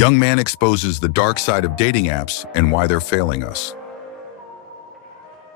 Young man exposes the dark side of dating apps and why they're failing us.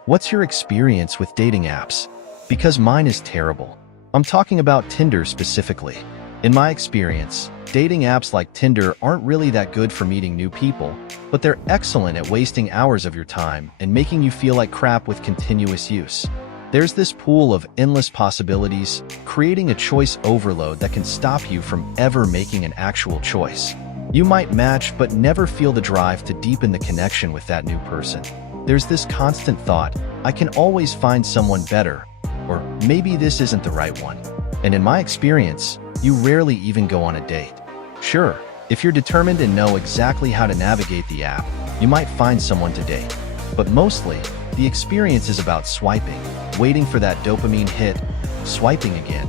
What's your experience with dating apps? Because mine is terrible. I'm talking about Tinder specifically. In my experience, dating apps like Tinder aren't really that good for meeting new people, but they're excellent at wasting hours of your time and making you feel like crap with continuous use. There's this pool of endless possibilities, creating a choice overload that can stop you from ever making an actual choice. You might match but never feel the drive to deepen the connection with that new person. There's this constant thought, I can always find someone better, or maybe this isn't the right one. And in my experience, you rarely even go on a date. Sure, if you're determined and know exactly how to navigate the app, you might find someone to date. But mostly, the experience is about swiping, waiting for that dopamine hit, swiping again,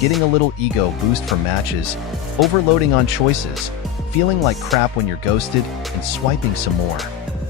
getting a little ego boost from matches, overloading on choices, feeling like crap when you're ghosted, and swiping some more.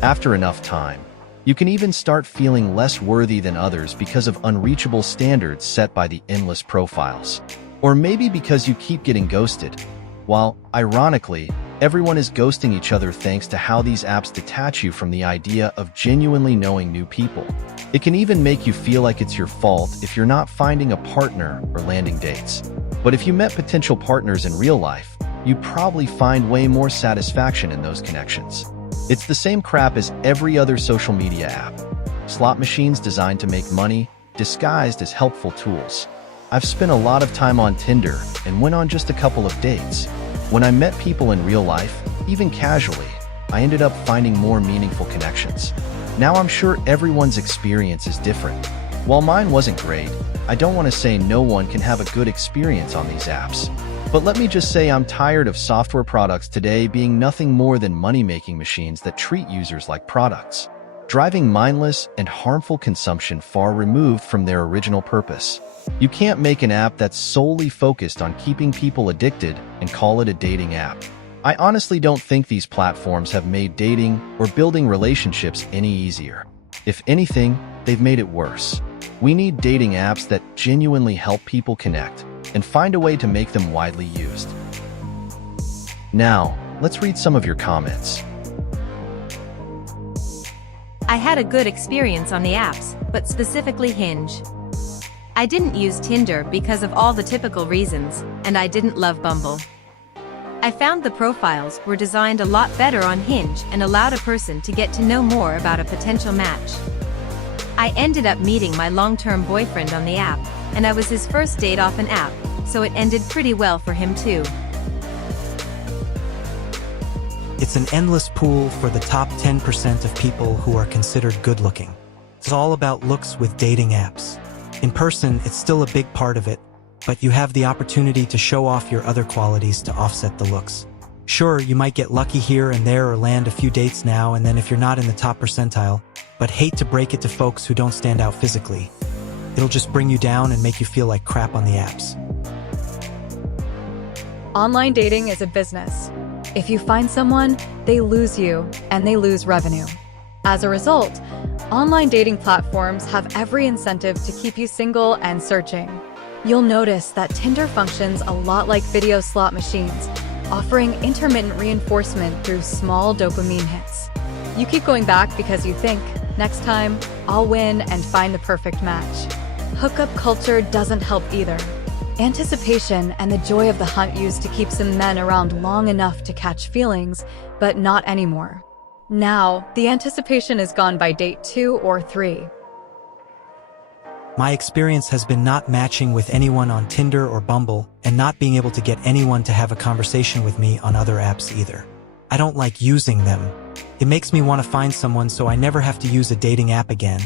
After enough time, you can even start feeling less worthy than others because of unreachable standards set by the endless profiles. Or maybe because you keep getting ghosted. While, ironically, everyone is ghosting each other thanks to how these apps detach you from the idea of genuinely knowing new people. It can even make you feel like it's your fault if you're not finding a partner or landing dates. But if you met potential partners in real life, you'd probably find way more satisfaction in those connections. It's the same crap as every other social media app. Slot machines designed to make money, disguised as helpful tools. I've spent a lot of time on Tinder and went on just a couple of dates. When I met people in real life, even casually, I ended up finding more meaningful connections. Now I'm sure everyone's experience is different. While mine wasn't great, I don't want to say no one can have a good experience on these apps. But let me just say I'm tired of software products today being nothing more than money-making machines that treat users like products, driving mindless and harmful consumption far removed from their original purpose. You can't make an app that's solely focused on keeping people addicted and call it a dating app. I honestly don't think these platforms have made dating or building relationships any easier. If anything, they've made it worse. We need dating apps that genuinely help people connect and find a way to make them widely used. Now, let's read some of your comments. I had a good experience on the apps, but specifically Hinge. I didn't use Tinder because of all the typical reasons, and I didn't love Bumble. I found the profiles were designed a lot better on Hinge and allowed a person to get to know more about a potential match. I ended up meeting my long-term boyfriend on the app, and I was his first date off an app, so it ended pretty well for him too. It's an endless pool for the top 10% of people who are considered good-looking. It's all about looks with dating apps. In person, it's still a big part of it, but you have the opportunity to show off your other qualities to offset the looks. Sure, you might get lucky here and there or land a few dates now and then if you're not in the top percentile, but hate to break it to folks who don't stand out physically. It'll just bring you down and make you feel like crap on the apps. Online dating is a business. If you find someone, they lose you, and they lose revenue. As a result, online dating platforms have every incentive to keep you single and searching. You'll notice that Tinder functions a lot like video slot machines, offering intermittent reinforcement through small dopamine hits. You keep going back because you think, next time, I'll win and find the perfect match. Hookup culture doesn't help either. Anticipation and the joy of the hunt used to keep some men around long enough to catch feelings, but not anymore. Now, the anticipation is gone by date 2 or 3. My experience has been not matching with anyone on Tinder or Bumble and not being able to get anyone to have a conversation with me on other apps either. I don't like using them. It makes me want to find someone so I never have to use a dating app again.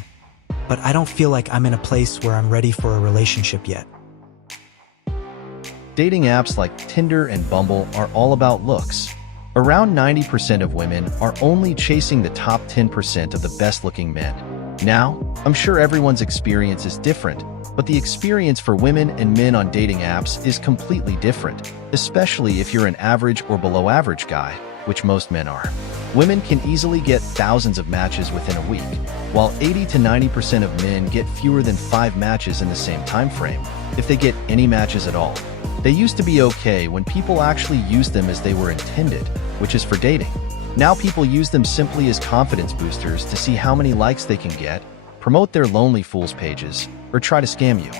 But I don't feel like I'm in a place where I'm ready for a relationship yet. Dating apps like Tinder and Bumble are all about looks. Around 90% of women are only chasing the top 10% of the best-looking men. Now, I'm sure everyone's experience is different, but the experience for women and men on dating apps is completely different, especially if you're an average or below-average guy, which most men are. Women can easily get thousands of matches within a week, while 80 to 90% of men get fewer than 5 matches in the same time frame, if they get any matches at all. They used to be okay when people actually used them as they were intended, which is for dating. Now people use them simply as confidence boosters to see how many likes they can get, promote their Lonely Fools pages, or try to scam you.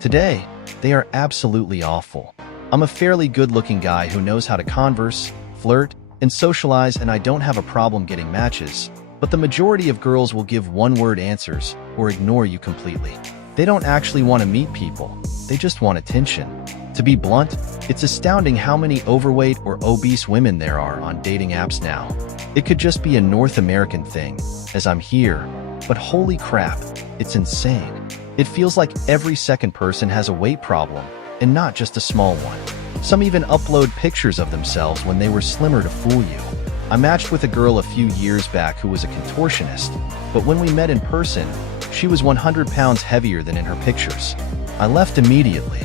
Today, they are absolutely awful. I'm a fairly good-looking guy who knows how to converse, flirt, and socialize, and I don't have a problem getting matches, but the majority of girls will give one-word answers or ignore you completely. They don't actually want to meet people, they just want attention. To be blunt, it's astounding how many overweight or obese women there are on dating apps now. It could just be a North American thing, as I'm here, but holy crap, it's insane. It feels like every second person has a weight problem, and not just a small one. Some even upload pictures of themselves when they were slimmer to fool you. I matched with a girl a few years back who was a contortionist, but when we met in person, she was 100 pounds heavier than in her pictures. I left immediately.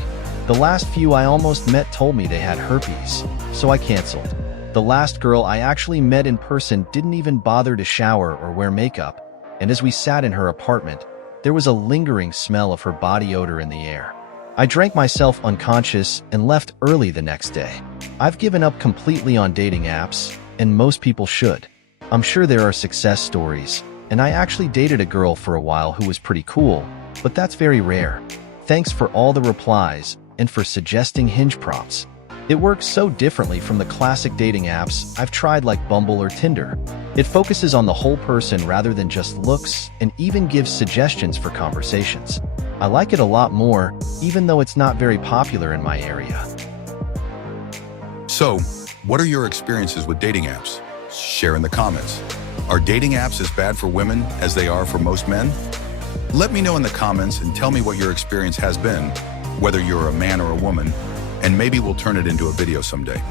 The last few I almost met told me they had herpes, so I canceled. The last girl I actually met in person didn't even bother to shower or wear makeup, and as we sat in her apartment, there was a lingering smell of her body odor in the air. I drank myself unconscious and left early the next day. I've given up completely on dating apps, and most people should. I'm sure there are success stories, and I actually dated a girl for a while who was pretty cool, but that's very rare. Thanks for all the replies and for suggesting Hinge prompts. It works so differently from the classic dating apps I've tried like Bumble or Tinder. It focuses on the whole person rather than just looks, and even gives suggestions for conversations. I like it a lot more, even though it's not very popular in my area. So, what are your experiences with dating apps? Share in the comments. Are dating apps as bad for women as they are for most men? Let me know in the comments and tell me what your experience has been, whether you're a man or a woman, and maybe we'll turn it into a video someday.